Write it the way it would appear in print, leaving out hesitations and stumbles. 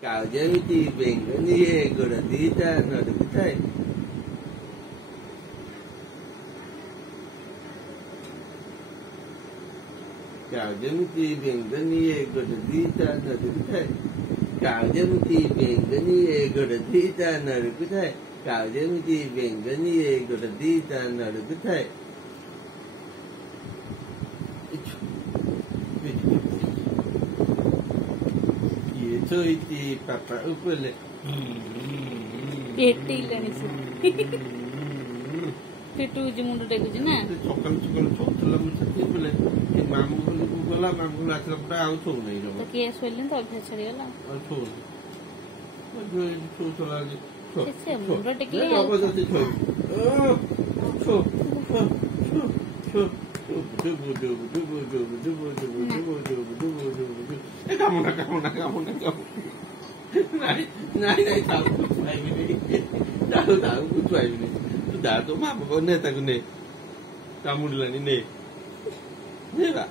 Cào với chi biển cái ni gọi là tí ta nó được cái thế. Cào với chi biển cái ni gọi là tí ta nó được cái thế. Cào với chi biển cái ni gọi là tí ta nó được cái thế. Cào với chi biển cái ni gọi là tí ta nó được cái thế. Chơi thì papa upele. Eti lani se. Petu je mundu deguji na. Chokal chokala muchati upele. Ke mamu gala mamu la chakta au chou nahi ro. To kiye soilin to abhyas chhadi gala. Au chou. Chou chola je. Se mundu tekle. Ne baba jati chou. Chou. Chou. Kamu nak. Nai tahu kucai ini. Tahu kucai ini. Sudah tu mah pokoknya tak gune. Kamu duluan ini. Ni lah.